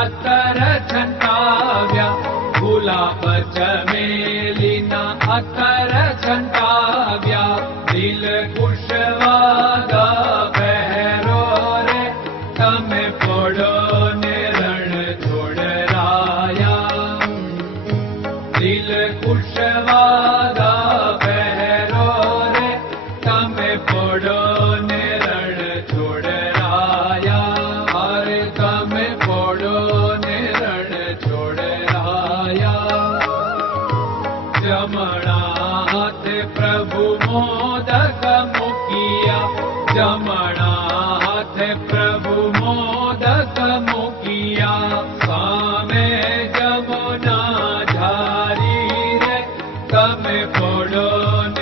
அத்தரசன் जनाथ प्रभु मोदक मुखिया। जमणाथ प्रभु मोदक मुखिया। सामे जमुना झारी रे तमे पड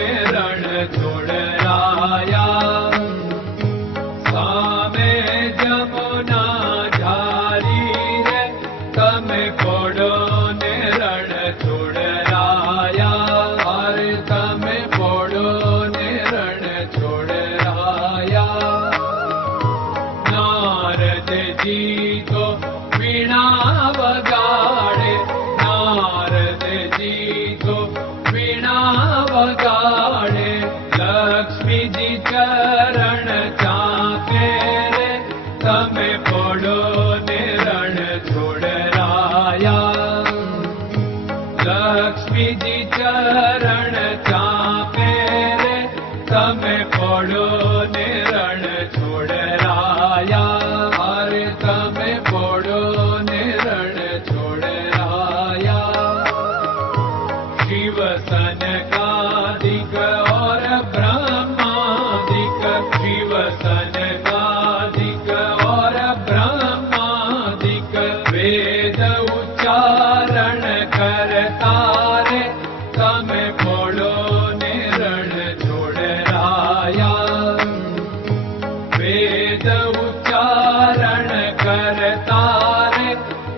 કરતા રે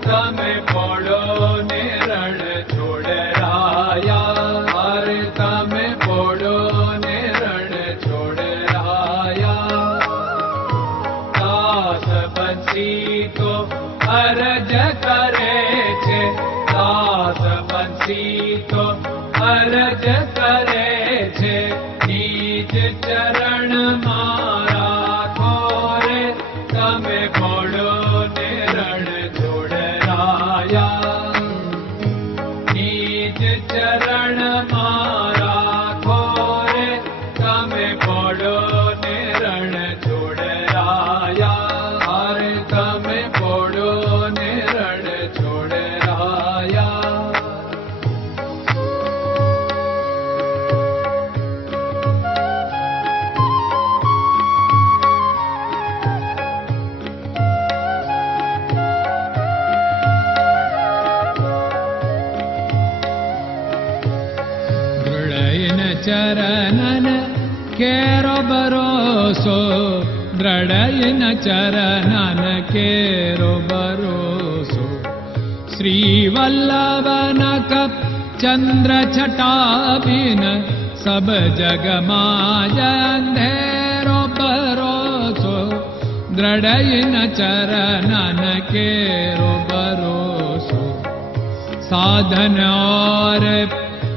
તમે પોડો ને રણ છોડરાયા અરે તમે પોડો ને રણ છોડરાયા દાસ બંસી તો અરજ કરે છે દાસ બંસી તો અરજ કરે चरण चरणन केरो भरोसो द्रडयन चरणन केरो भरोसो श्रीवल्लभ चन्द्र छटाभि सब जगमाजेरो भरोसो द्रढयन चरणन केरो भरोसो साधन और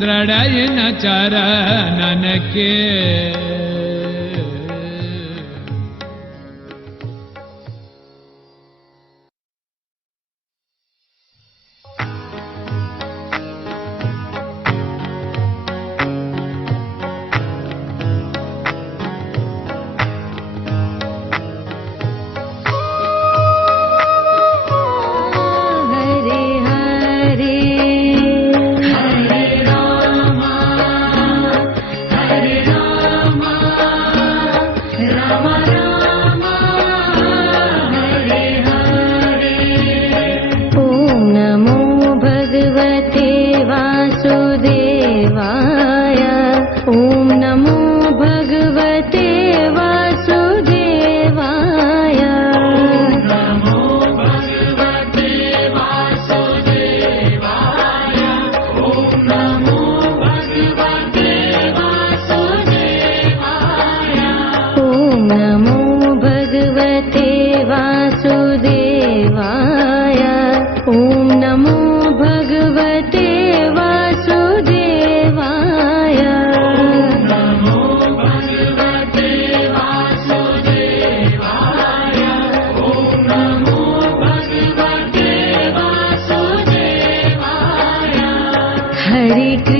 दृढयिन चरणन